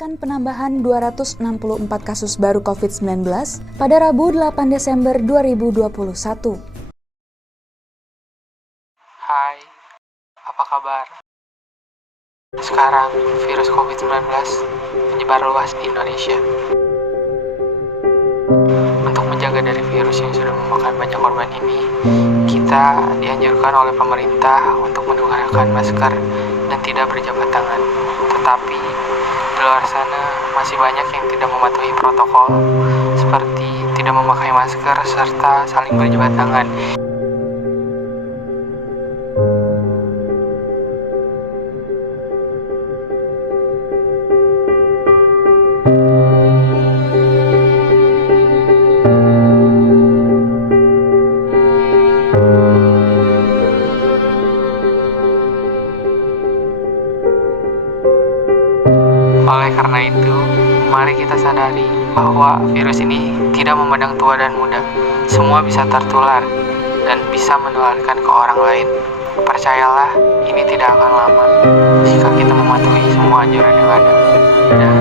melaporkan penambahan 264 kasus baru COVID-19 pada Rabu 8 Desember 2021. Hai, apa kabar? Sekarang virus COVID-19 menyebar luas di Indonesia. Untuk menjaga dari virus yang sudah memakan banyak korban ini, kita dianjurkan oleh pemerintah untuk menggunakan masker dan tidak berjabat tangan. Tetapi di luar sana masih banyak yang tidak mematuhi protokol, seperti tidak memakai masker serta saling berjabat tangan. Oleh karena itu, mari kita sadari bahwa virus ini tidak memandang tua dan muda. Semua bisa tertular dan bisa menularkan ke orang lain. Percayalah, ini tidak akan lama jika kita mematuhi semua anjuran yang ada. Dan